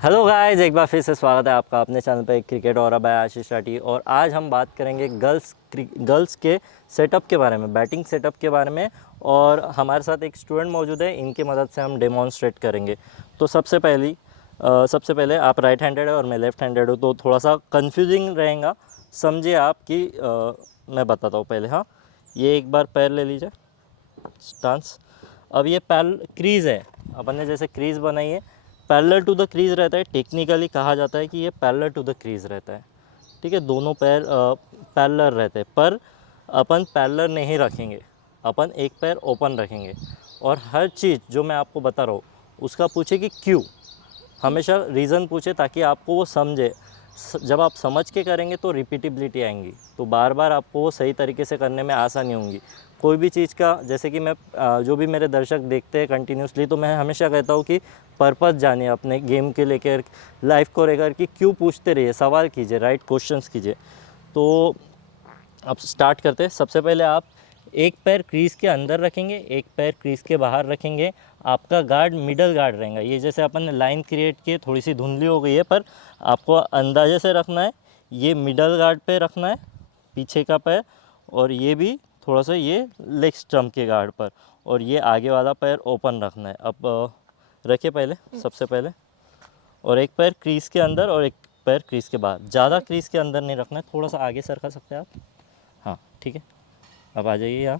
Hello guys, एक बार फिर से स्वागत है आपका अपने चैनल पे क्रिकेट और बाय आशीष राठी। और आज हम बात करेंगे गर्ल्स के सेटअप के बारे में, बैटिंग सेटअप के बारे में। और हमारे साथ एक स्टूडेंट मौजूद है, इनकी मदद से हम डेमोन्स्ट्रेट करेंगे। तो सबसे पहले आप राइट हैंडेड है और मैं लेफ़्ट हैंडेड हूँ, तो थोड़ा सा कंफ्यूजिंग रहेगा। समझिए आप कि मैं बताता हूँ पहले। हाँ, ये एक बार पैर ले लीजिए, स्टांस। अब ये क्रीज़ है, अपन ने जैसे क्रीज़ बनाई है, पैरेलल टू द क्रीज़ रहता है। टेक्निकली कहा जाता है कि ये पैरेलल टू द क्रीज़ रहता है। ठीक है, दोनों पैर पैरेलल रहते हैं, पर अपन पैरेलल नहीं रखेंगे, अपन एक पैर ओपन रखेंगे। और हर चीज़ जो मैं आपको बता रहा हूँ उसका पूछे कि क्यों, हमेशा रीज़न पूछे ताकि आपको वो समझे। जब आप समझ के करेंगे तो रिपीटिबिलिटी आएंगी, तो बार बार आपको वो सही तरीके से करने में आसानी होंगी। कोई भी चीज़ का, जैसे कि मैं जो भी मेरे दर्शक देखते हैं कंटिन्यूसली, तो मैं हमेशा कहता हूँ कि पर्पस जानिए अपने गेम के लेकर, लाइफ को लेकर, कि क्यों पूछते रहिए, सवाल कीजिए, राइट क्वेश्चंस कीजिए। तो अब स्टार्ट करते हैं। सबसे पहले आप एक पैर क्रीज़ के अंदर रखेंगे, एक पैर क्रीज़ के बाहर रखेंगे। आपका गार्ड मिडल गार्ड रहेगा। ये जैसे अपन ने लाइन क्रिएट की, थोड़ी सी धुंधली हो गई है, पर आपको अंदाजे से रखना है। ये मिडल गार्ड पे रखना है, पीछे का पैर, और ये भी थोड़ा सा ये लेग स्टम्प के गार्ड पर, और ये आगे वाला पैर ओपन रखना है। अब रखिए पहले, सबसे पहले। और एक पैर क्रीज़ के अंदर और एक पैर क्रीज़ के बाहर। ज़्यादा क्रीज़ के अंदर नहीं रखना है, थोड़ा सा आगे सरका सकते हैं आप। हाँ, ठीक है। अब आ जाइए यहाँ,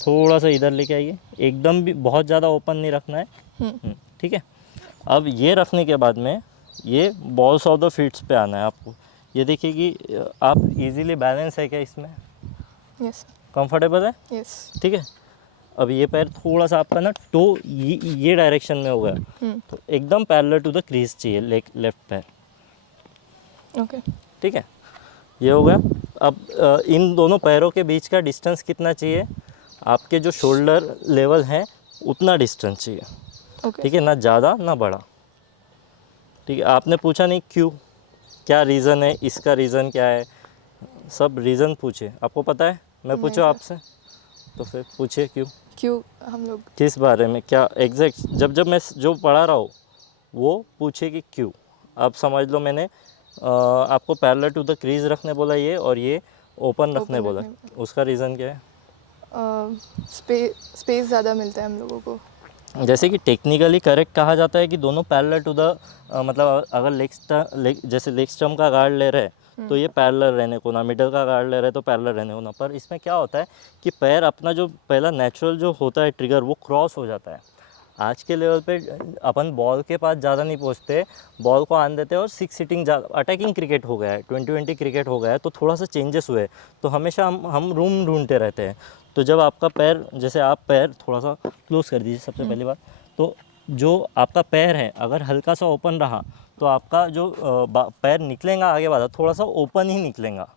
थोड़ा सा इधर लेके आइए। एकदम भी बहुत ज़्यादा ओपन नहीं रखना है। ठीक है। अब ये रखने के बाद में ये बॉल्स ऑफ द फीट्स पे आना है आपको। ये देखिए कि आप इजीली बैलेंस है क्या इसमें? यस। कंफर्टेबल है? यस। ठीक है। अब ये पैर थोड़ा सा आपका ना टो ये डायरेक्शन में हो गया, तो एकदम पैरेलल टू द क्रीज चाहिए लेफ्ट पैर। ओके। ठीक है, ये हो गया। अब इन दोनों पैरों के बीच का डिस्टेंस कितना चाहिए? आपके जो शोल्डर लेवल है उतना डिस्टेंस चाहिए। ओके। ठीक है, ना ज़्यादा ना बड़ा। ठीक है, आपने पूछा नहीं क्यों, क्या रीज़न है, इसका रीज़न क्या है, सब रीज़न पूछे। आपको पता है, मैं नहीं पूछूँ सर। आपसे? तो फिर पूछिए क्यों हम लोग किस बारे में, क्या एग्जैक्ट, जब मैं जो पढ़ा रहा हूँ वो पूछे कि क्यों। अब समझ लो, मैंने आपको पैरेलल टू द क्रीज रखने बोला ये, और ये ओपन रखने बोला। उसका रीज़न क्या है? स्पेस ज़्यादा मिलता है हम लोगों को। जैसे कि टेक्निकली करेक्ट कहा जाता है कि दोनों पैरेलल टू द मतलब अगर जैसे लेग स्टम्प का गार्ड ले रहे हैं तो ये पैरेलल रहने को ना, मिडल का गार्ड ले रहे हैं तो पैरेलल रहने को ना। पर इसमें क्या होता है कि पैर अपना जो पहला नेचुरल जो होता है ट्रिगर, वो क्रॉस हो जाता है। आज के लेवल पे अपन बॉल के पास ज़्यादा नहीं पहुँचते, बॉल को आन देते हैं और 6 सीटिंग अटैकिंग क्रिकेट हो गया है, 20-20 क्रिकेट हो गया है, तो थोड़ा सा चेंजेस हुए। तो हमेशा हम रूम ढूंढते रहते हैं। तो जब आपका पैर, जैसे आप पैर थोड़ा सा क्लोज कर दीजिए सबसे पहली बात, तो जो आपका पैर है अगर हल्का सा ओपन रहा तो आपका जो पैर निकलेगा आगे वाला थोड़ा सा ओपन ही निकलेगा।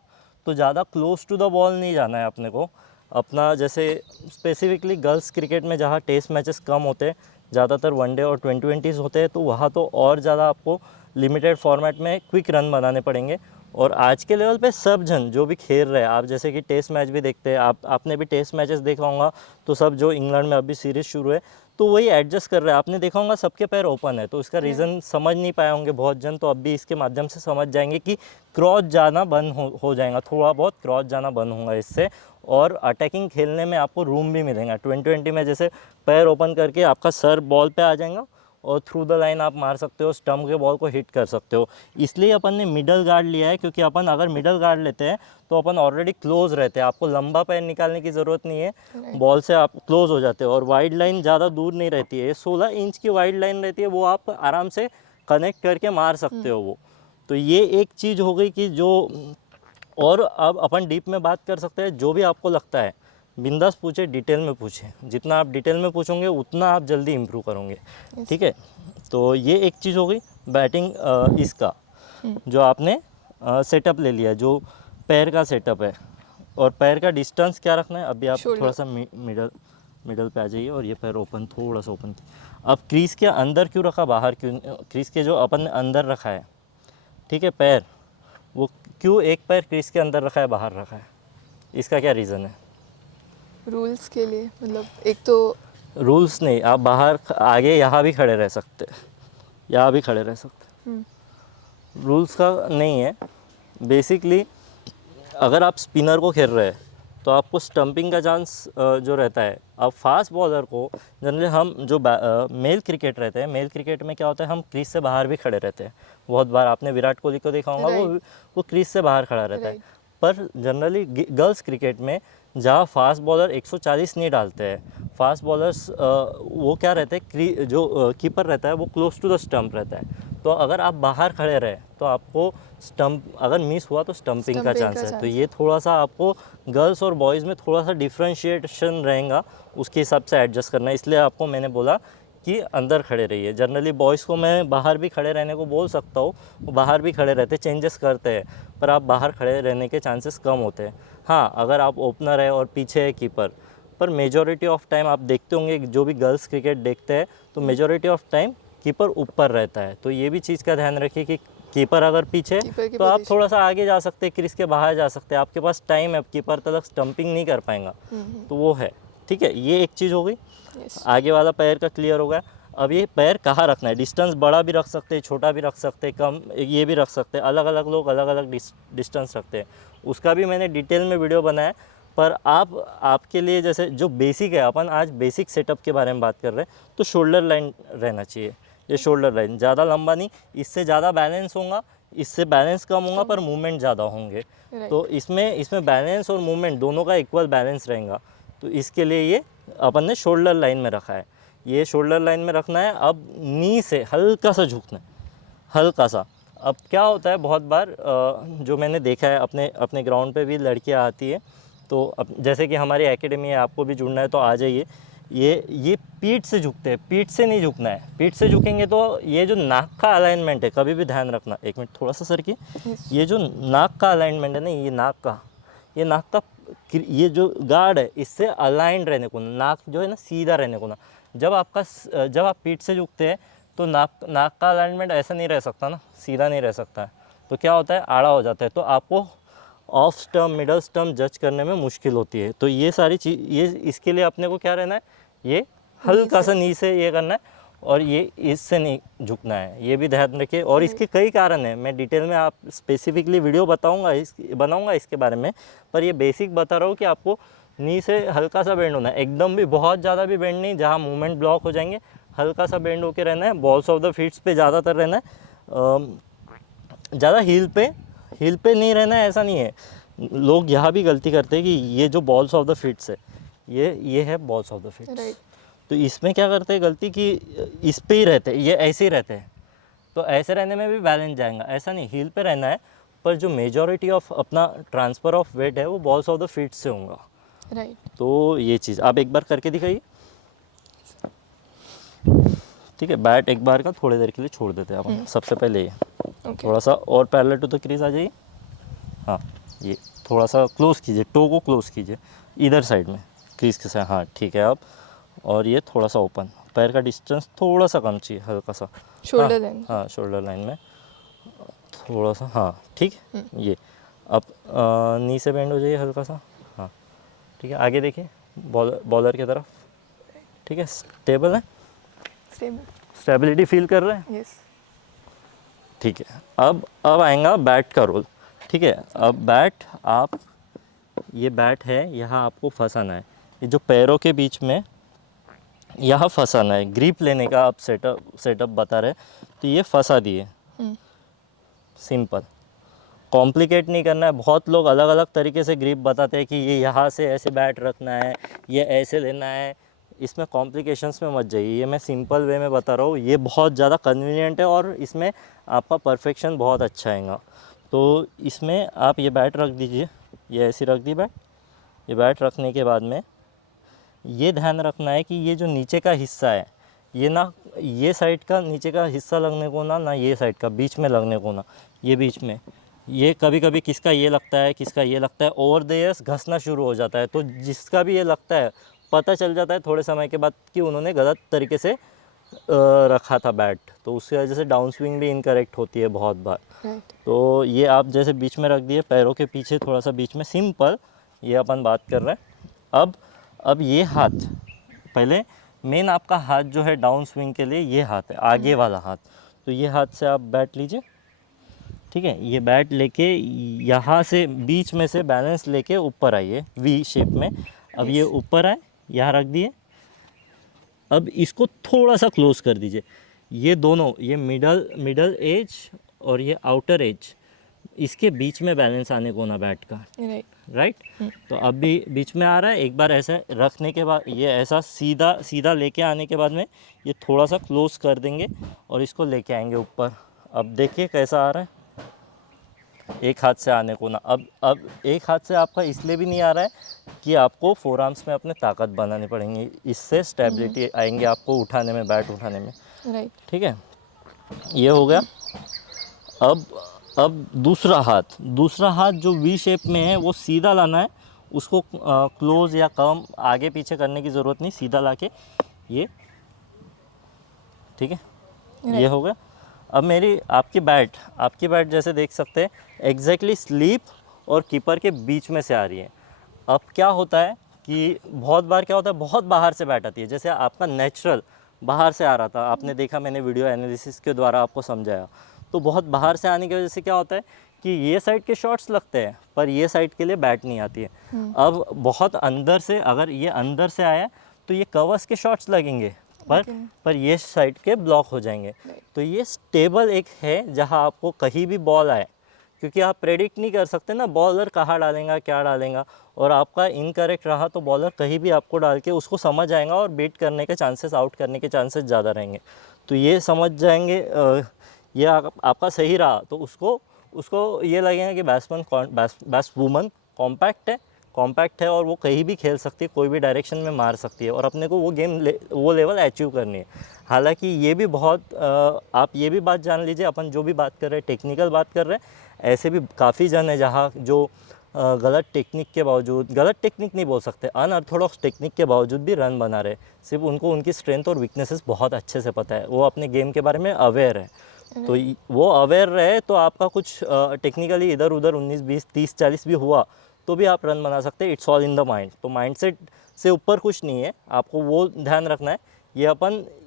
तो ज़्यादा क्लोज टू द बॉल नहीं जाना है अपने को। अपना जैसे स्पेसिफिकली गर्ल्स क्रिकेट में जहाँ टेस्ट मैचेस कम होते हैं, ज़्यादातर वनडे और 20-20s होते हैं, तो वहाँ तो और ज़्यादा आपको लिमिटेड फॉर्मेट में क्विक रन बनाने पड़ेंगे। और आज के लेवल पे सब जन जो भी खेल रहे हैं, आप जैसे कि टेस्ट मैच भी देखते हैं, आपने भी टेस्ट मैचेस देखा होगा, तो सब जो इंग्लैंड में अभी सीरीज़ शुरू है तो वही एडजस्ट कर रहे हैं। आपने देखा होगा सबके पैर ओपन है, तो इसका रीज़न समझ नहीं पाए होंगे बहुत जन, तो अब भी इसके माध्यम से समझ जाएंगे कि क्रॉस जाना बंद हो जाएगा, थोड़ा बहुत क्रॉस जाना बंद होगा इससे, और अटैकिंग खेलने में आपको रूम भी मिलेगा। 20-20 में जैसे पैर ओपन करके आपका सर बॉल पे आ जाएगा और थ्रू द लाइन आप मार सकते हो, स्टम्प के बॉल को हिट कर सकते हो। इसलिए अपन ने मिडल गार्ड लिया है, क्योंकि अपन अगर मिडल गार्ड लेते हैं तो अपन ऑलरेडी क्लोज रहते हैं, आपको लंबा पैर निकालने की ज़रूरत नहीं है, बॉल से आप क्लोज हो जाते हो। और वाइड लाइन ज़्यादा दूर नहीं रहती है, 16 इंच की वाइड लाइन रहती है, वो आप आराम से कनेक्ट करके मार सकते हो वो। तो ये एक चीज़ हो गई कि जो, और अब अपन डीप में बात कर सकते हैं। जो भी आपको लगता है बिंदास पूछे, डिटेल में पूछे, जितना आप डिटेल में पूछोगे उतना आप जल्दी इम्प्रूव करोगे। ठीक है, तो ये एक चीज़ हो गई बैटिंग इसका, जो आपने सेटअप ले लिया, जो पैर का सेटअप है। और पैर का डिस्टेंस क्या रखना है, अभी आप थोड़ा सा मिडल पे आ जाइए, और ये पैर ओपन, थोड़ा सा ओपन। अब क्रीज़ के अंदर क्यों रखा, बाहर क्यों? क्रीज़ के जो अपन ने अंदर रखा है, ठीक है, पैर, वो क्यों एक पैर क्रीज़ के अंदर रखा है, बाहर रखा है, इसका क्या रीज़न है? रूल्स के लिए, मतलब एक तो रूल्स नहीं, आप बाहर आगे यहाँ भी खड़े रह सकते, यहाँ भी खड़े रह सकते। रूल्स का नहीं है बेसिकली। अगर आप स्पिनर को खेल रहे हैं तो आपको स्टंपिंग का चांस जो रहता है, अब फास्ट बॉलर को जनरली हम जो मेल क्रिकेट रहते हैं, मेल क्रिकेट में क्या होता है, हम क्रीज से बाहर भी खड़े रहते हैं। बहुत बार आपने विराट कोहली को देखा होगा, वो क्रीज से बाहर खड़ा रहता है। पर जनरली गर्ल्स क्रिकेट में जहाँ फास्ट बॉलर 140 नहीं डालते हैं, फास्ट बॉलर्स वो क्या रहते हैं, जो कीपर रहता है वो क्लोज टू द स्टंप रहता है। तो अगर आप बाहर खड़े रहे तो आपको स्टंप अगर मिस हुआ तो स्टंपिंग का चांस है। तो ये थोड़ा सा आपको गर्ल्स और बॉयज़ में थोड़ा सा डिफ्रेंशिएशन रहेगा, उसके हिसाब से एडजस्ट करना है। इसलिए आपको मैंने बोला कि अंदर खड़े रहिए। जनरली बॉयज़ को मैं बाहर भी खड़े रहने को बोल सकता हूँ, वो बाहर भी खड़े रहते, चेंजेस करते हैं, पर आप बाहर खड़े रहने के चांसेस कम होते हैं। हाँ, अगर आप ओपनर है और पीछे है कीपर, पर मेजॉरिटी ऑफ टाइम आप देखते होंगे जो भी गर्ल्स क्रिकेट देखते हैं तो मेजॉरिटी ऑफ टाइम कीपर ऊपर रहता है। तो ये भी चीज़ का ध्यान रखिए कि कीपर अगर पीछे तो आप थोड़ा सा आगे जा सकते हैं, क्रीज के बाहर जा सकते हैं, आपके पास टाइम है, कीपर तक स्टंपिंग नहीं कर पाएगा। तो वो है, ठीक है। ये एक चीज़ हो गई। आगे वाला पैर का क्लियर हो गया। अब ये पैर कहाँ रखना है, डिस्टेंस बड़ा भी रख सकते हैं, छोटा भी रख सकते हैं, कम ये भी रख सकते हैं। अलग अलग लोग अलग अलग डिस्टेंस रखते हैं, उसका भी मैंने डिटेल में वीडियो बनाया। पर आपके लिए जैसे जो बेसिक है, अपन आज बेसिक सेटअप के बारे में बात कर रहे हैं, तो शोल्डर लाइन रहना चाहिए। ये शोल्डर लाइन ज़्यादा लंबा नहीं, इससे ज़्यादा बैलेंस होगा, इससे बैलेंस कम होगा पर मूवमेंट ज़्यादा होंगे। तो इसमें बैलेंस और मूवमेंट दोनों का इक्वल बैलेंस रहेगा। तो इसके लिए ये अपन ने शोल्डर लाइन में रखा है। ये शोल्डर लाइन में रखना है। अब नी से हल्का सा झुकना है, हल्का सा। अब क्या होता है, बहुत बार जो मैंने देखा है अपने ग्राउंड पे भी लड़कियां आती है, तो जैसे कि हमारी एकेडमी है, आपको भी जुड़ना है तो आ जाइए। ये पीठ से झुकते हैं, पीठ से नहीं झुकना है। पीठ से झुकेंगे तो ये जो नाक का अलाइनमेंट है, कभी भी ध्यान रखना। एक मिनट थोड़ा सा सर की, ये जो नाक का अलाइनमेंट है ना, ये नाक का ये जो गार्ड है, इससे अलाइंड रहने को, नाक जो है ना सीधा रहने को ना। जब आप पीठ से झुकते हैं तो नाक का अलाइनमेंट ऐसा नहीं रह सकता ना, सीधा नहीं रह सकता है। तो क्या होता है, आड़ा हो जाता है। तो आपको ऑफ स्टम्प, मिडल स्टम्प जज करने में मुश्किल होती है। तो ये सारी चीज़, ये इसके लिए अपने को क्या रहना है, ये हल्का सा नी से ये करना है, और ये इससे नहीं झुकना है। ये भी ध्यान रखिए। और इसके कई कारण हैं, मैं डिटेल में आप स्पेसिफिकली वीडियो बनाऊंगा इसके बारे में। पर ये बेसिक बता रहा हूँ कि आपको नी से हल्का सा बेंड होना है, एकदम भी बहुत ज़्यादा भी बेंड नहीं जहाँ मूवमेंट ब्लॉक हो जाएंगे। हल्का सा बेंड होके रहना है। बॉल्स ऑफ द फीट्स पे ज़्यादातर रहना है, ज़्यादा हील पे नहीं रहना है। ऐसा नहीं है, लोग यहाँ भी गलती करते हैं कि ये जो बॉल्स ऑफ द फीट्स है, ये है बॉल्स ऑफ द फीट्स। तो इसमें क्या करते हैं गलती कि इस पे ही रहते हैं, ये ऐसे ही रहते हैं। तो ऐसे रहने में भी बैलेंस जाएगा। ऐसा नहीं, हील पे रहना है, पर जो मेजॉरिटी ऑफ अपना ट्रांसफ़र ऑफ वेट है वो बॉल्स ऑफ द फीट से होगा। राइट। तो ये चीज़ आप एक बार करके दिखाइए, ठीक है। बैट एक बार का थोड़ी देर के लिए छोड़ देते हैं अपन। सबसे पहले ये थोड़ा सा और पैरेलल टू द क्रीज आ जाइए। हाँ, ये थोड़ा सा क्लोज कीजिए, टो को क्लोज कीजिए इधर साइड में क्रीज के साथ। हाँ ठीक है। अब और ये थोड़ा सा ओपन, पैर का डिस्टेंस थोड़ा सा कम चाहिए, हल्का सा शोल्डर लाइन। हाँ, शोल्डर लाइन में थोड़ा सा। हाँ ठीक है। ये अब नी से बेंड हो जाइए हल्का सा। हाँ ठीक है। आगे देखिए बॉलर की तरफ, ठीक है। स्टेबल है, स्टेबिलिटी फील कर रहे हैं। यस। ठीक है। अब आएगा बैट का रोल, ठीक है। अब ये बैट है, यहाँ आपको फंसाना है। ये जो पैरों के बीच में यहाँ फंसाना है, ग्रिप लेने का आप सेटअप बता रहे, तो ये फंसा दिए। सिंपल, कॉम्प्लिकेट नहीं करना है। बहुत लोग अलग अलग तरीके से ग्रिप बताते हैं कि ये यहाँ से ऐसे बैट रखना है, ये ऐसे लेना है। इसमें कॉम्प्लिकेशंस में मत जाइए, ये मैं सिंपल वे में बता रहा हूँ। ये बहुत ज़्यादा कन्वीनियंट है और इसमें आपका परफेक्शन बहुत अच्छा आएगा। तो इसमें आप ये बैट रख दीजिए, ये ऐसी रख दी बैट। ये बैट रखने के बाद में ये ध्यान रखना है कि ये जो नीचे का हिस्सा है, ये ना ये साइड का नीचे का हिस्सा लगने को ना ये साइड का बीच में लगने को ना, ये बीच में। ये कभी कभी किसका ये लगता है, किसका ये लगता है, ओवर द इयर्स घसना शुरू हो जाता है। तो जिसका भी ये लगता है, पता चल जाता है थोड़े समय के बाद कि उन्होंने गलत तरीके से रखा था बैट। तो उसकी वजह से डाउन स्विंग भी इनकरेक्ट होती है बहुत बार। तो ये आप जैसे बीच में रख दिए, पैरों के पीछे थोड़ा सा बीच में, सिंपल। ये अपन बात कर रहे हैं। अब ये हाथ, पहले मेन आपका हाथ जो है डाउन स्विंग के लिए ये हाथ है, आगे वाला हाथ। तो ये हाथ से आप बैट लीजिए, ठीक है। ये बैट लेके यहाँ से बीच में से बैलेंस लेके ऊपर आइए वी शेप में। अब ये ऊपर आए, यहाँ रख दिए। अब इसको थोड़ा सा क्लोज कर दीजिए। ये दोनों, ये मिडल एज और ये आउटर एज, इसके बीच में बैलेंस आने को ना बैट का, राइट। राइट। तो अब भी बीच में आ रहा है। एक बार ऐसे रखने के बाद ये ऐसा सीधा सीधा लेके आने के बाद में ये थोड़ा सा क्लोज कर देंगे और इसको लेके आएंगे ऊपर। अब देखिए कैसा आ रहा है, एक हाथ से आने को ना। अब एक हाथ से आपका इसलिए भी नहीं आ रहा है कि आपको फोर आर्म्स में अपने ताकत बनानी पड़ेंगे, इससे स्टेबिलिटी आएंगे आपको उठाने में, बैट उठाने में, राइट। ठीक है। ये हो गया। अब दूसरा हाथ जो वी शेप में है वो सीधा लाना है। उसको क्लोज या कम आगे पीछे करने की ज़रूरत नहीं, सीधा लाके ये, ठीक है। ये हो गया। अब आपकी बैट जैसे देख सकते हैं एग्जैक्टली स्लीप और कीपर के बीच में से आ रही है। अब क्या होता है कि बहुत बार क्या होता है, बहुत बाहर से बैट आती है। जैसे आपका नेचुरल बाहर से आ रहा था, आपने देखा, मैंने वीडियो एनालिसिस के द्वारा आपको समझाया। तो बहुत बाहर से आने की वजह से क्या होता है कि ये साइड के शॉट्स लगते हैं पर ये साइड के लिए बैट नहीं आती है। अब बहुत अंदर से, अगर ये अंदर से आया तो ये कवर्स के शॉट्स लगेंगे पर ये साइड के ब्लॉक हो जाएंगे। तो ये स्टेबल एक है जहां आपको कहीं भी बॉल आए, क्योंकि आप प्रेडिक्ट नहीं कर सकते ना बॉलर कहाँ डालेगा, क्या डालेगा, और आपका इनकरेक्ट रहा तो बॉलर कहीं भी आपको डाल के उसको समझ आएगा और बीट करने के चांसेस, आउट करने के चांसेस ज़्यादा रहेंगे। तो ये समझ जाएंगे, ये आपका सही रहा तो उसको ये लगेगा कि बैट्सवुमन कॉम्पैक्ट है और वो कहीं भी खेल सकती है, कोई भी डायरेक्शन में मार सकती है और अपने को वो वो लेवल अचीव करनी है। हालांकि ये भी बहुत आप ये भी बात जान लीजिए, अपन जो भी बात कर रहे हैं टेक्निकल बात कर रहे हैं, ऐसे भी काफ़ी जन है जहाँ जो गलत टेक्निक के बावजूद, गलत टेक्निक नहीं बोल सकते, अनऑर्थोडॉक्स टेक्निक के बावजूद भी रन बना रहे। सिर्फ उनको उनकी स्ट्रेंथ और वीकनेसेस बहुत अच्छे से पता है, वो अपने गेम के बारे में अवेयर है। तो वो अवेयर रहे तो आपका कुछ टेक्निकली इधर उधर 19 20 30 40 भी हुआ तो भी आप रन बना सकते हैं। It's all in the mind. तो माइंडसेट से ऊपर कुछ नहीं है, आपको वो ध्यान रखना है।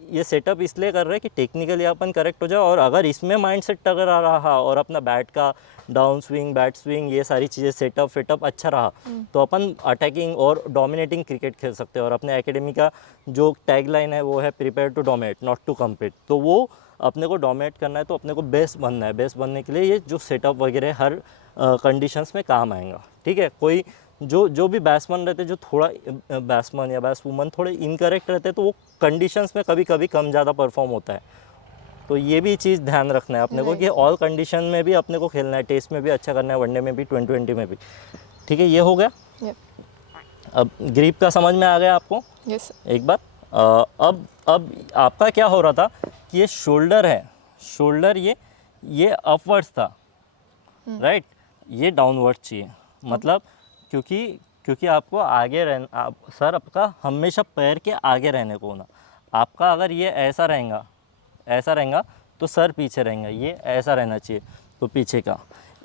ये सेटअप इसलिए कर रहे हैं कि टेक्निकली अपन करेक्ट हो जाए, और अगर इसमें माइंडसेट टकरा रहा और अपना बैट का डाउन स्विंग, बैट स्विंग, ये सारी चीज़ें सेटअप अच्छा रहा तो अपन अटैकिंग और डोमिनेटिंग क्रिकेट खेल सकते हैं। और अपने एकेडमी का जो टैगलाइन है वो है prepare to dominate not to compete. तो वो अपने को डोमिनेट करना है तो अपने को बेस्ट बनना है। बेस्ट बनने के लिए ये जो सेटअप वगैरह हर कंडीशंस में काम आएगा, ठीक है। कोई जो भी बैट्समैन रहते, जो थोड़ा बैट्समैन या बैट्सवुमन थोड़े इनकरेक्ट रहते तो वो कंडीशंस में कभी कभी कम ज़्यादा परफॉर्म होता है। तो ये भी चीज़ ध्यान रखना है अपने को कि ऑल कंडीशन में भी अपने को खेलना है, टेस्ट में भी अच्छा करना है, वनडे में भी, T20 में भी, ठीक है। ये हो गया। अब ग्रिप का समझ में आ गया आपको? यस। एक बार अब आपका क्या हो रहा था कि ये शोल्डर है, शोल्डर ये अपवर्ड्स था, राइट, ये डाउनवर्ड चाहिए। मतलब क्योंकि आपको आगे रहना, सर आपका हमेशा पैर के आगे रहने को ना। आपका अगर ये ऐसा रहेगा तो सर पीछे रहेगा, ये ऐसा रहना चाहिए तो पीछे का।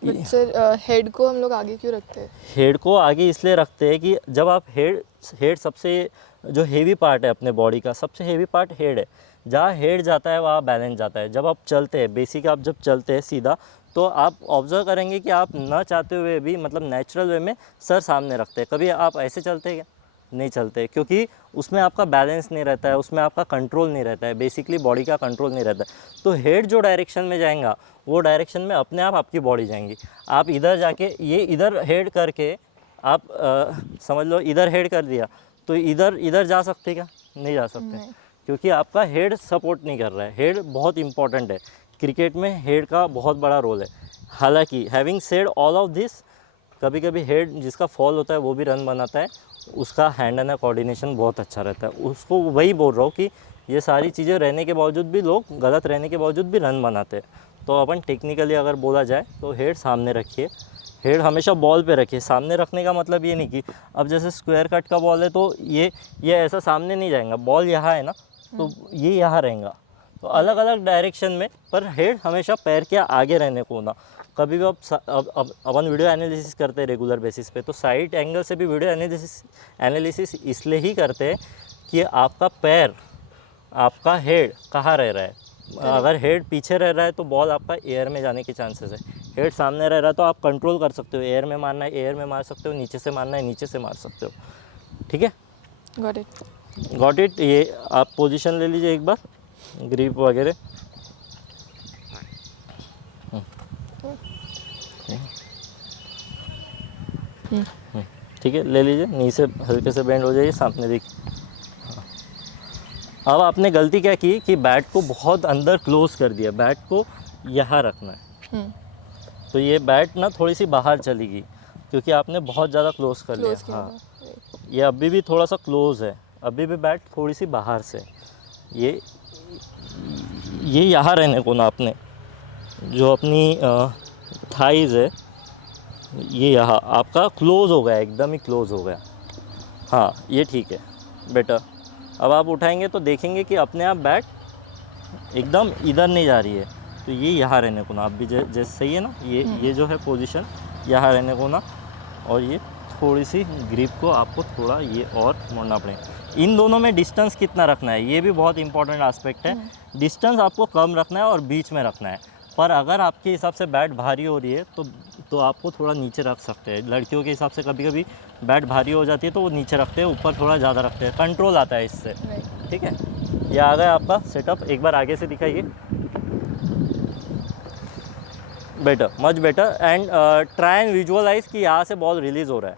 सर हेड को हम लोग आगे क्यों रखते हैं? हेड को आगे इसलिए रखते हैं कि जब आप हेड सबसे जो हेवी पार्ट है अपने बॉडी का, सबसे हेवी पार्ट हेड है। जहाँ हेड जाता है वहाँ बैलेंस जाता है। जब आप चलते हैं, बेसिक आप जब चलते हैं सीधा, तो आप ऑब्जर्व करेंगे कि आप ना चाहते हुए भी, मतलब नेचुरल वे में सर सामने रखते हैं। कभी आप ऐसे चलते हैं क्या? नहीं चलते, क्योंकि उसमें आपका बैलेंस नहीं रहता है, उसमें आपका कंट्रोल नहीं रहता है, बेसिकली बॉडी का कंट्रोल नहीं रहता है। तो हेड जो डायरेक्शन में जाएगा वो डायरेक्शन में अपने आप आपकी बॉडी जाएंगी। आप इधर जाके ये इधर हेड करके आप समझ लो इधर हेड कर दिया तो इधर जा सकते क्या? नहीं जा सकते, क्योंकि आपका हेड सपोर्ट नहीं कर रहा है। हेड बहुत इंपॉर्टेंट है क्रिकेट में, हेड का बहुत बड़ा रोल है। हालांकि having said all of this, कभी कभी हेड जिसका फॉल होता है वो भी रन बनाता है, उसका हैंड एंड कोऑर्डिनेशन बहुत अच्छा रहता है। उसको वही बोल रहा हूँ कि ये सारी चीज़ें रहने के बावजूद भी, लोग गलत रहने के बावजूद भी रन बनाते हैं। तो अपन टेक्निकली अगर बोला जाए तो हेड सामने रखिए, हेड हमेशा बॉल पे रखिए। सामने रखने का मतलब ये नहीं कि अब जैसे स्क्वायर कट का बॉल है तो ये ऐसा सामने नहीं जाएगा, बॉल यहाँ है ना तो ये यहाँ रहेगा। तो अलग अलग डायरेक्शन में, पर हेड हमेशा पैर के आगे रहने को ना। कभी भी अब अपन वीडियो एनालिसिस करते हैं रेगुलर बेसिस पे, तो साइड एंगल से भी वीडियो एनालिसिस इसलिए ही करते हैं कि आपका पैर, आपका हेड कहाँ रह रहा है। अगर हेड पीछे रह रहा है तो बॉल आपका एयर में जाने के चांसेस है, हेड सामने रह रहा है तो आप कंट्रोल कर सकते हो, एयर में मारना है एयर में मार सकते हो, नीचे से मारना है नीचे से मार सकते हो, ठीक है। Got it. Got it. ये आप पोजीशन ले लीजिए एक बार, ग्रिप वगैरह। ठीक है, ले लीजिए, नी से हल्के से बेंड हो जाइए, सामने देखिए। अब आपने गलती क्या की कि बैट को बहुत अंदर क्लोज कर दिया, बैट को यहाँ रखना है, तो ये बैट ना थोड़ी सी बाहर चली गई क्योंकि आपने बहुत ज़्यादा क्लोज कर क्लोज लिया। किया हाँ, था, right। ये अभी भी थोड़ा सा क्लोज है, अभी भी बैट थोड़ी सी बाहर से, ये यहाँ रहने को ना आपने, जो अपनी थाइज है ये यहाँ आपका क्लोज हो गया, एकदम ही क्लोज हो गया। हाँ, ये ठीक है बेटर। अब आप उठाएंगे तो देखेंगे कि अपने आप बैट एकदम इधर नहीं जा रही है, तो ये यहाँ रहने को ना, आप भी जैसे सही है ना, ये जो है पोजीशन यहाँ रहने को ना, और ये थोड़ी सी ग्रिप को आपको थोड़ा ये और मोड़ना पड़ेगा। इन दोनों में डिस्टेंस कितना रखना है, ये भी बहुत इंपॉर्टेंट एस्पेक्ट है। डिस्टेंस आपको कम रखना है और बीच में रखना है, पर अगर आपके हिसाब से बैट भारी हो रही है तो आपको थोड़ा नीचे रख सकते हैं। लड़कियों के हिसाब से कभी कभी बैट भारी हो जाती है तो वो नीचे रखते हैं, ऊपर थोड़ा ज़्यादा रखते हैं, कंट्रोल आता है इससे, राइट। ठीक है। ये आ गया आपका सेटअप, एक बार आगे से दिखाइए। Better, much better. And try and visualise कि यहाँ से बॉल रिलीज़ हो रहा है,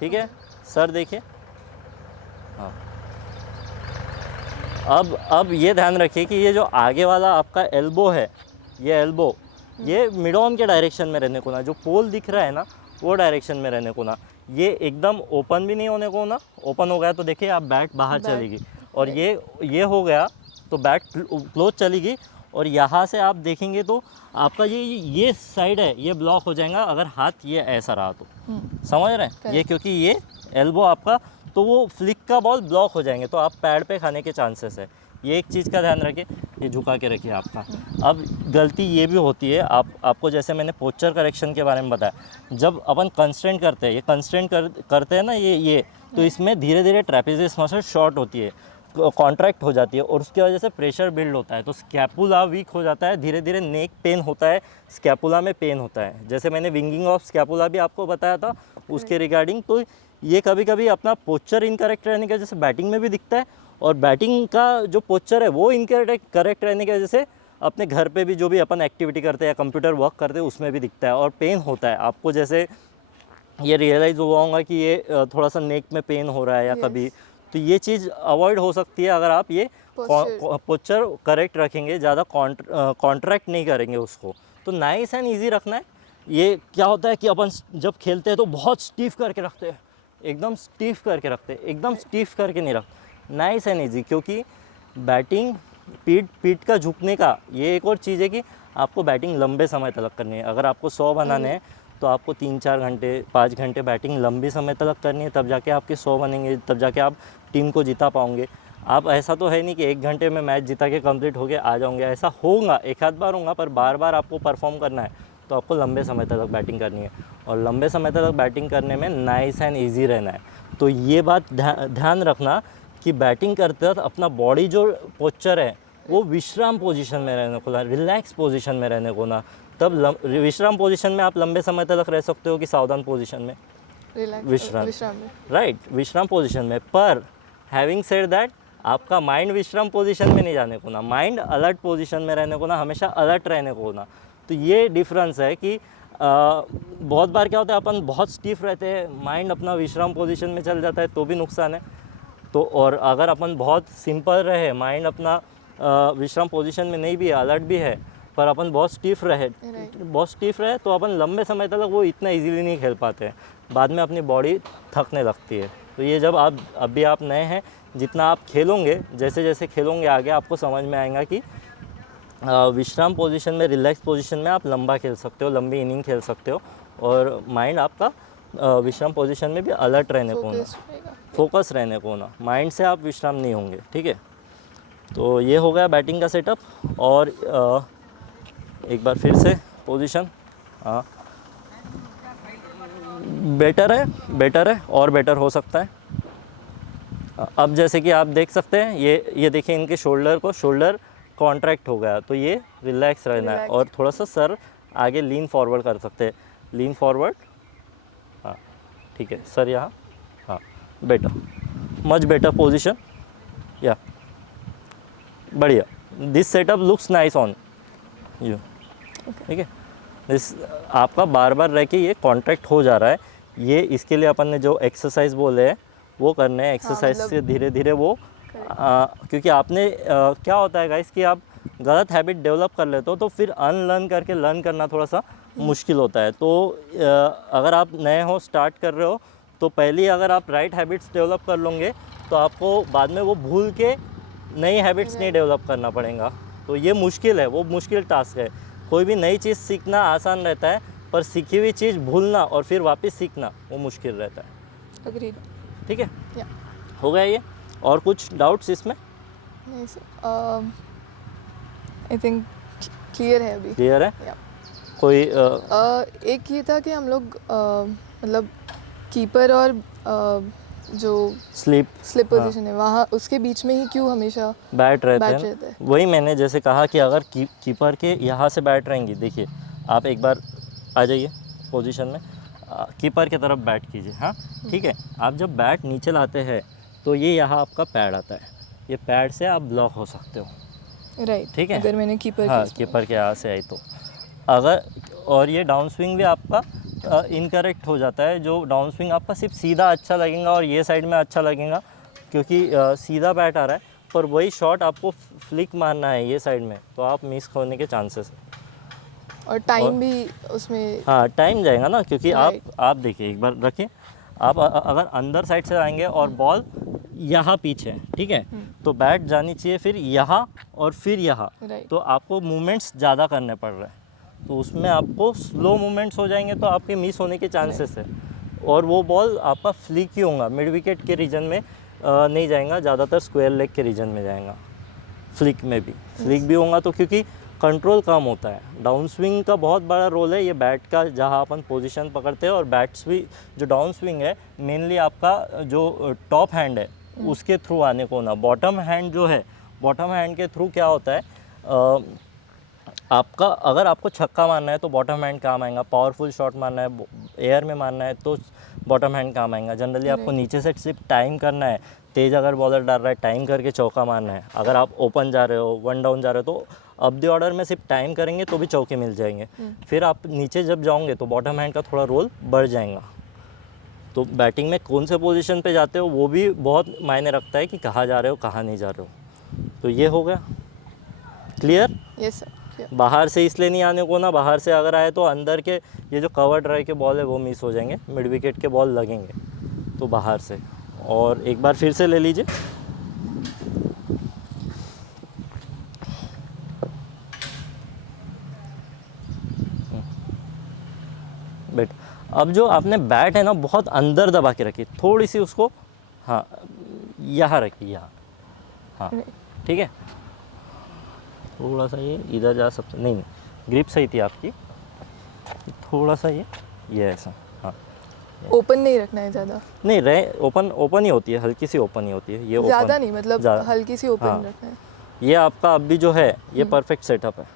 ठीक है। सर देखिए, हाँ। अब ये ध्यान रखिए कि ये जो आगे वाला आपका एल्बो है, ये एल्बो ये मिड ऑन के डायरेक्शन में रहने को ना, जो पोल दिख रहा है ना वो डायरेक्शन में रहने को ना, ये एकदम ओपन भी नहीं होने को ना। ओपन हो गया तो देखिए आप बैट बाहर चलेगी, और ये हो गया तो बैट क्लोज चलेगी, और यहाँ से आप देखेंगे तो आपका ये साइड है ये ब्लॉक हो जाएगा अगर हाथ ये ऐसा रहा तो, समझ रहे हैं ये, क्योंकि ये एल्बो आपका, तो वो फ्लिक का बॉल ब्लॉक हो जाएंगे, तो आप पैड पे खाने के चांसेस है। ये एक चीज़ का ध्यान रखिए, ये झुका के रखिए आपका। अब गलती ये भी होती है, आपको जैसे मैंने पोस्चर करेक्शन के बारे में बताया, जब अपन कंस्ट्रेंट करते हैं, ये कंस्ट्रेंट करते हैं ना ये तो इसमें धीरे धीरे ट्रेपेजियस मसल शॉर्ट होती है, कॉन्ट्रैक्ट हो जाती है, और उसकी वजह से प्रेशर बिल्ड होता है, तो स्कैपुला वीक हो जाता है, धीरे धीरे नेक पेन होता है, स्कैपुला में पेन होता है। जैसे मैंने विंगिंग ऑफ स्कैपुला भी आपको बताया था उसके रिगार्डिंग। तो ये कभी कभी अपना पोस्चर इनकरेक्ट रहने की वजह से बैटिंग में भी दिखता है, और बैटिंग का जो पोस्चर है वो इनकरेक्ट रहने की वजह से अपने घर पे भी जो भी अपन एक्टिविटी करते हैं या कंप्यूटर वर्क करते हैं उसमें भी दिखता है, और पेन होता है आपको। जैसे ये रियलाइज़ हुआ होगा कि ये थोड़ा सा नेक में पेन हो रहा है या कभी, तो ये चीज़ अवॉइड हो सकती है अगर आप ये पोस्चर करेक्ट रखेंगे, ज़्यादा कॉन्ट्रैक्ट नहीं करेंगे उसको। तो नाइस एंड ईजी रखना है। ये क्या होता है कि अपन जब खेलते हैं तो बहुत स्टीफ करके रखते हैं, एकदम स्टीफ करके रखते हैं, एकदम स्टीफ करके नहीं रखते। नाइस एंड ईजी, क्योंकि बैटिंग पीठ का झुकने का ये एक और चीज़ है कि आपको बैटिंग लंबे समय तक करनी है। अगर आपको 100 बनाने हैं तो आपको 3-4 घंटे 5 घंटे बैटिंग लंबी समय तक करनी है, तब जाके आपके 100 बनेंगे, तब जाके आप टीम को जिता पाओगे। आप ऐसा तो है नहीं कि 1 घंटे में मैच जिता के कंप्लीट हो गया आ जाओगे, ऐसा होगा, एक आध बार होगा, पर बार बार आपको परफॉर्म करना है तो आपको लंबे समय तक बैटिंग करनी है, और लंबे समय तक बैटिंग करने में नाइस एंड ईजी रहना है। तो ये बात ध्यान रखना कि बैटिंग करते वक्त अपना बॉडी जो पोस्चर है वो विश्राम पोजीशन में रहने को ना, रिलैक्स पोजीशन में रहने को ना। तब विश्राम पोजीशन में आप लंबे समय तक रह सकते हो कि सावधान पोजीशन में, विश्राम में, राइट, विश्राम पोजीशन में। पर हैविंग सेड दैट, आपका माइंड विश्राम पोजीशन में नहीं जाने को ना, माइंड अलर्ट पोजीशन में रहने को ना, हमेशा अलर्ट रहने को ना। तो ये डिफरेंस है कि बहुत बार क्या होता है अपन बहुत स्टीफ रहते हैं, माइंड अपना विश्राम पोजीशन में चल जाता है तो भी नुकसान है। तो और अगर अपन बहुत सिंपल रहे, माइंड अपना विश्राम पोजीशन में नहीं भी है, अलर्ट भी है, पर अपन बहुत स्टीफ रहे तो अपन लंबे समय तक वो इतना इजीली नहीं खेल पाते हैं, बाद में अपनी बॉडी थकने लगती है। तो ये जब अभी आप नए हैं, जितना आप खेलोगे, जैसे जैसे खेलोगे आगे आपको समझ में आएगा कि विश्राम पोजीशन में, रिलैक्स पोजीशन में आप लंबा खेल सकते हो, लंबी इनिंग खेल सकते हो, और माइंड आपका विश्राम पोजीशन में भी अलर्ट रहने को ना, फोकस रहने को ना, माइंड से आप विश्राम नहीं होंगे, ठीक है। तो ये हो गया बैटिंग का सेटअप। और एक बार फिर से पोजीशन, हाँ, बेटर है और बेटर हो सकता है। अब जैसे कि आप देख सकते हैं, ये देखिए इनके शोल्डर कॉन्ट्रैक्ट हो गया, तो ये रिलैक्स रहना है Relax. और थोड़ा सा सर आगे लीन फॉरवर्ड कर सकते हैं, लीन फॉरवर्ड, हाँ ठीक है सर यहाँ, हाँ बेटर, मच बेटर पोजीशन, या बढ़िया, this setup looks nice on you, ठीक है। दिस आपका बार बार रह के ये कॉन्ट्रैक्ट हो जा रहा है, ये इसके लिए अपन ने जो एक्सरसाइज बोले हैं वो करने हैं, एक्सरसाइज मतलब से धीरे धीरे वो क्योंकि आपने क्या होता है गाइस कि आप गलत हैबिट डेवलप कर लेते हो तो फिर अनलर्न करके लर्न करना थोड़ा सा मुश्किल होता है। तो अगर आप नए हो, स्टार्ट कर रहे हो, तो पहले अगर आप राइट हैबिट्स डेवलप कर लोगे तो आपको बाद में वो भूल के नई हैबिट्स नहीं डेवलप करना पड़ेगा। तो ये मुश्किल है, वो मुश्किल टास्क है। कोई भी नई चीज़ सीखना आसान रहता है, पर सीखी हुई चीज़ भूलना और फिर वापस सीखना वो मुश्किल रहता है। Agreed. ठीक है, Yeah. हो गया ये। और कुछ डाउट्स इसमें? नहीं सर, आई थिंक क्लियर है अभी। क्लियर है? Yeah. कोई एक ये था कि हम लोग मतलब कीपर और जो स्लिप स्लिप पोजीशन है वहाँ उसके बीच में ही क्यों हमेशा बैट रहते बैट हैं, रहता है? वही मैंने जैसे कहा कि अगर कीपर के यहाँ से बैट रहेंगी, देखिए आप एक बार आ जाइए पोजीशन में, कीपर की तरफ बैट कीजिए, हाँ ठीक है। आप जब बैट नीचे लाते हैं तो ये यहाँ आपका पैड आता है, ये पैड से आप ब्लॉक हो सकते हो, राइट, ठीक है। अगर मैंने कीपर हाँ कीपर के यहाँ से आई तो अगर, और ये डाउन स्विंग भी आपका इनकरेक्ट हो जाता है। जो डाउन स्विंग आपका सिर्फ सीधा अच्छा लगेगा और ये साइड में अच्छा लगेगा क्योंकि सीधा बैट आ रहा है, पर वही शॉट आपको फ्लिक मारना है ये साइड में, तो आप मिस होने के चांसेस है। और टाइम भी उसमें, हाँ टाइम जाएगा ना, क्योंकि Right. आप देखिए एक बार रखिए, आप अगर अंदर साइड से आएंगे और बॉल यहाँ पीछे है, ठीक है, तो बैट जानी चाहिए फिर यहाँ और फिर यहाँ, Right. तो आपको मूवमेंट्स ज़्यादा करने पड़ रहे हैं, तो उसमें आपको स्लो मूवमेंट्स हो जाएंगे तो आपके मिस होने के चांसेस है। और वो बॉल आपका फ्लिक ही होगा, मिड विकेट के रीजन में नहीं जाएगा, ज़्यादातर स्क्वायर लेग के रीजन में जाएगा। फ्लिक में भी फ्लिक भी होगा तो क्योंकि कंट्रोल कम होता है। डाउन स्विंग का बहुत बड़ा रोल है ये बैट का, जहाँ अपन पोजीशन पकड़ते हैं, और बैट्स भी जो डाउन स्विंग है मेनली आपका जो टॉप हैंड है उसके थ्रू आने को ना, बॉटम हैंड जो है, बॉटम हैंड के थ्रू क्या होता है, आपका अगर आपको छक्का मारना है तो बॉटम हैंड काम आएगा, पावरफुल शॉट मारना है, एयर में मारना है तो बॉटम हैंड काम आएगा। जनरली आपको नीचे से सिर्फ टाइम करना है, तेज अगर बॉलर डाल रहा है टाइम करके चौका मारना है। अगर आप ओपन जा रहे हो, वन डाउन जा रहे हो, तो अब द ऑर्डर में सिर्फ टाइम करेंगे तो भी चौके मिल जाएंगे। फिर आप नीचे जब जाओगे तो बॉटम हैंड का थोड़ा रोल बढ़ जाएगा। तो बैटिंग में कौन से पोजीशन पे जाते हो वो भी बहुत मायने रखता है कि कहाँ जा रहे हो कहाँ नहीं जा रहे हो। तो ये हो गया क्लियर। Yes sir. बाहर से इसलिए नहीं आने को ना, बाहर से अगर आए तो अंदर के ये जो कवर ड्राइव के बॉल है वो मिस हो जाएंगे, मिड विकेट के बॉल लगेंगे तो बाहर से। और एक बार फिर से ले लीजिए, बैट। अब जो आपने बैट है ना बहुत अंदर दबा के रखी, थोड़ी सी उसको, हाँ यहाँ रखी, यहाँ, हाँ ठीक है। थोड़ा सा ये इधर जा सकते, नहीं ग्रिप सही थी आपकी, थोड़ा सा ये ऐसा, हाँ ओपन नहीं रखना है ज़्यादा, नहीं रहे, ओपन ही होती है, हल्की सी ओपन ही होती है ये, ज़्यादा नहीं, मतलब हल्की सी ओपन हाँ। रखना है। ये आपका अब भी जो है ये परफेक्ट सेटअप है।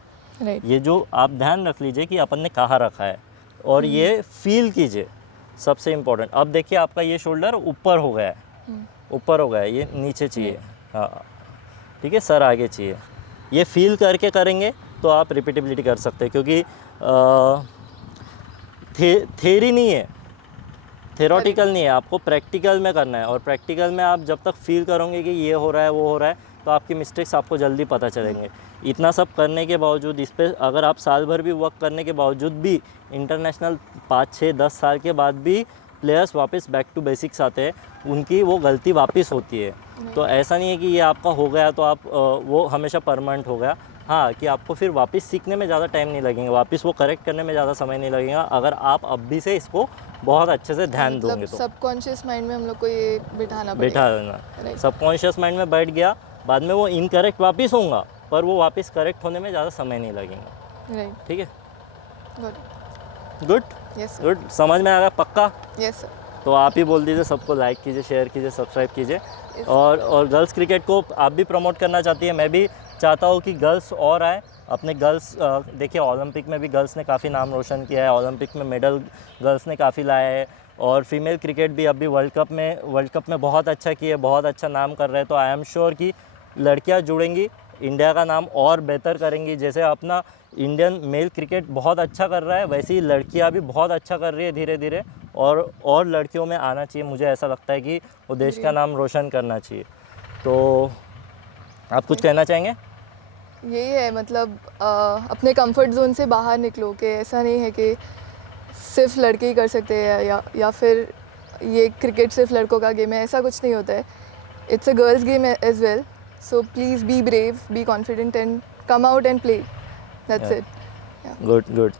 राइट, ये जो आप ध्यान रख लीजिए कि अपन ने कहाँ रखा है, और ये फील कीजिए सबसे इम्पोर्टेंट। अब देखिए आपका ये शोल्डर ऊपर हो गया है, ऊपर हो गया है, ये नीचे चाहिए, हाँ ठीक है, सर आगे चाहिए। ये फील करके करेंगे तो आप रिपीटेबिलिटी कर सकते हैं, क्योंकि थेरी नहीं है, थेरोटिकल नहीं है, आपको प्रैक्टिकल में करना है। और प्रैक्टिकल में आप जब तक फील करोगे कि ये हो रहा है वो हो रहा है तो आपकी मिस्टेक्स आपको जल्दी पता चलेंगे। इतना सब करने के बावजूद, इस पर अगर आप साल भर भी वर्क करने के बावजूद भी, इंटरनेशनल 5, 6, 10 साल के बाद भी प्लेयर्स वापस बैक टू बेसिक्स आते हैं, उनकी वो गलती वापस होती है। तो ऐसा नहीं है कि ये आपका हो गया तो आप वो हमेशा परमानेंट हो गया। हाँ, कि आपको फिर वापस सीखने में ज़्यादा टाइम नहीं लगेगा, वापस वो करेक्ट करने में ज़्यादा समय नहीं लगेगा, अगर आप अभी से इसको बहुत अच्छे से ध्यान दोगे तो। सबकॉन्शियस माइंड में हम लोग को ये बिठा देना, Right. सबकॉन्शियस माइंड में बैठ गया, बाद में वो इनकरेक्ट वापस होगा, पर वो वापस करेक्ट होने में ज़्यादा समय नहीं लगेगा। राइट, ठीक है, गुड, गुड यस गुड, समझ में आ गया पक्का? Yes sir. तो आप ही बोल दीजिए, सबको लाइक कीजिए, शेयर कीजिए, सब्सक्राइब कीजिए। और गर्ल्स क्रिकेट को आप भी प्रमोट करना चाहती है, मैं भी चाहता हूँ कि गर्ल्स और आए अपने गर्ल्स। देखिए ओलंपिक में भी गर्ल्स ने काफ़ी नाम रोशन किया है, ओलंपिक में मेडल गर्ल्स ने काफ़ी लाया है, और फीमेल क्रिकेट भी अभी वर्ल्ड कप में बहुत अच्छा किए, बहुत अच्छा नाम कर रहे हैं। तो आई एम श्योर कि लड़कियां जुड़ेंगी, इंडिया का नाम और बेहतर करेंगी। जैसे अपना इंडियन मेल क्रिकेट बहुत अच्छा कर रहा है, वैसे ही लड़कियां भी बहुत अच्छा कर रही है धीरे धीरे, और लड़कियों में आना चाहिए। मुझे ऐसा लगता है कि वो देश का नाम रोशन करना चाहिए। तो आप कुछ कहना चाहेंगे? यही है, मतलब अपने कंफर्ट जोन से बाहर निकलो, कि ऐसा नहीं है कि सिर्फ लड़के ही कर सकते हैं, या फिर ये क्रिकेट सिर्फ लड़कों का गेम है, ऐसा कुछ नहीं होता है। It's a girls game as well, so please be brave, be confident and come out and play, that's it. Good good.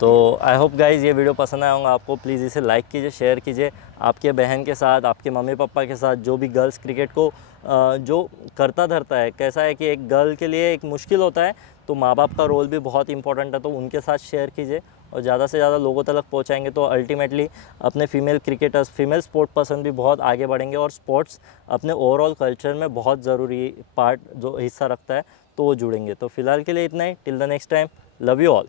तो आई होप गाइज़ ये वीडियो पसंद आया होगा आपको। प्लीज़ इसे लाइक कीजिए, शेयर कीजिए आपके बहन के साथ, आपके मम्मी पापा के साथ, जो भी गर्ल्स क्रिकेट को जो करता धरता है। कैसा है कि एक गर्ल के लिए एक मुश्किल होता है, तो माँ बाप का रोल भी बहुत इंपॉर्टेंट है, तो उनके साथ शेयर कीजिए और ज़्यादा से ज़्यादा लोगों तक पहुँचाएंगे तो अल्टीमेटली अपने female cricketers, female sport person भी बहुत आगे बढ़ेंगे, और स्पोर्ट्स अपने ओवरऑल कल्चर में बहुत ज़रूरी पार्ट जो हिस्सा रखता है, तो वो जुड़ेंगे। तो फिलहाल के लिए इतना ही। Till the next time, love you all.